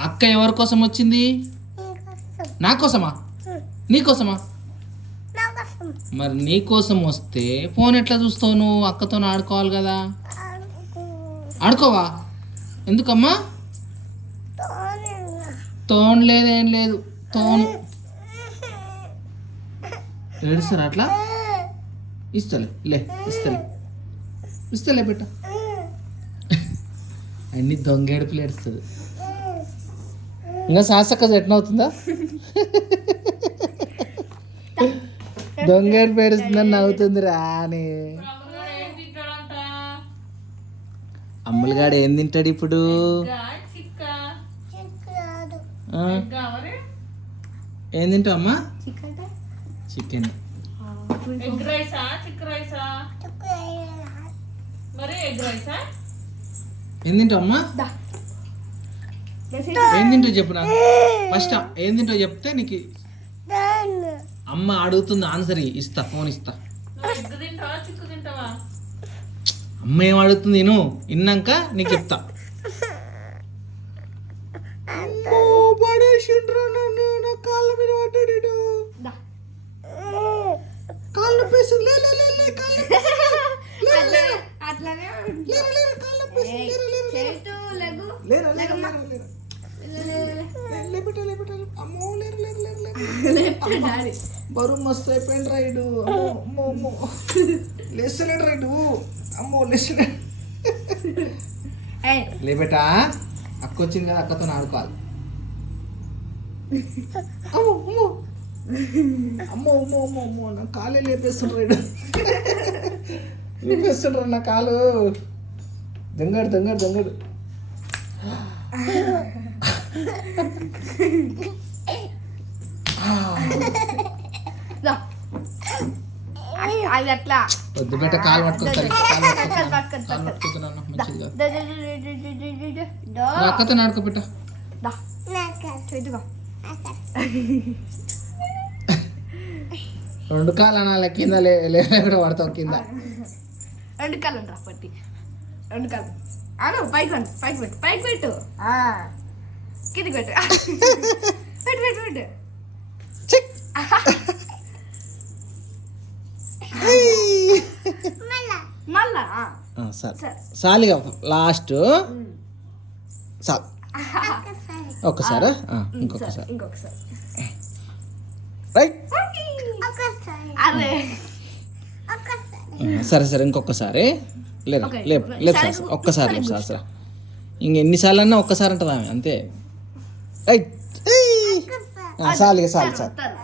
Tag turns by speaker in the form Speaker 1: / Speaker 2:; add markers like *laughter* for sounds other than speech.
Speaker 1: అక్క ఎవరి కోసం వచ్చింది? నా కోసమా? నీ కోసమా? మరి నీ కోసం వస్తే ఫోన్ ఎట్లా చూస్తావు నువ్వు? అక్కతో ఆడుకోవాలి కదా. ఆడుకోవా? ఎందుకమ్మా? తోన్ లేదు లేదు. తోను. ఏడుస్తారా అట్లా? ఇస్తలే. లే ఇస్తలే. ఇస్తలే బిడ్డ అన్ని దొంగ ఏడుపులు ఏడుస్తుంది. ఇంకా శాసక ఎట్లా అవుతుందా దొంగ ఏడుపు ఏడుస్తుందని నవ్వుతుంది రాని అమ్ములగాడు ఏం తింటాడు ఇప్పుడు? ఏం తింటావు అమ్మా? చికెన్
Speaker 2: ఎగ్ రైసా చిక్ రైసా మరి ఎగ్ రైసా
Speaker 1: ఏం తింటావు అమ్మా? ఏం తింటావు చెప్పు నాకు? ఫస్ట్ ఏం చెప్తే నీకు అమ్మ అడుగుతుంది ఆన్సర్ ఇస్తా ఫోన్ ఇస్తా. అమ్మ ఏం అడుగుతుంది నేను ఇన్నాక నీకు చెప్తా.
Speaker 3: అట్లానే
Speaker 1: లేరు, లేరు. అమ్మో, లేరు, లేరు, లేరు, లేరు. బరువు మస్తు అయిపోయింది రైడు *laughs* అమ్మో అమ్మో లేస్తలేడు రైడు అమ్మో లేస్తలేడు అక్క వచ్చింది కదా అక్కతో ఆడుకోవాలి. అమ్మో అమ్మో. అమ్మో అమ్మో అమ్మో అమ్మో. నా కాలే లేపేస్తుండ్రాడు లేపేస్తుండ్రా నా కాలు. దొంగడు దొంగడు దొంగడు.
Speaker 3: అది అట్లా.
Speaker 1: వద్దు బిడ్డ కాలు పట్టుకుంటాను అక్కతో నాడుకో బిడ్డ. రెండు కాలు అనాలి కింద లేకుండా పడతావు కింద.
Speaker 3: రెండు కాలు రా పట్టి. రెండు కాలు. అను పైకి పెట్టు పైకి పెట్టు. పైకి పెట్టు. కిందికి *laughs* పెట్టు. పెట్టు పెట్టు పెట్టు. *laughs* మళ్ళా. ఆ.
Speaker 1: ఆ, సరే. సాలిగా లాస్ట్. చాలు ఒక్కసారి? ఇంకొకసారి.
Speaker 3: ఇంకొకసారి.
Speaker 1: రైట్. సరే సరే ఇంకొకసారి. లేదు లేపు
Speaker 3: లేపు
Speaker 1: సహస్ర ఒక్కసారి
Speaker 3: లేపు
Speaker 1: సహస్ర ఇంక ఎన్నిసార్లు అన్నా ఒక్కసారి అంటుంది ఆమె అంతే. సార్ సాలు సాలు సార్.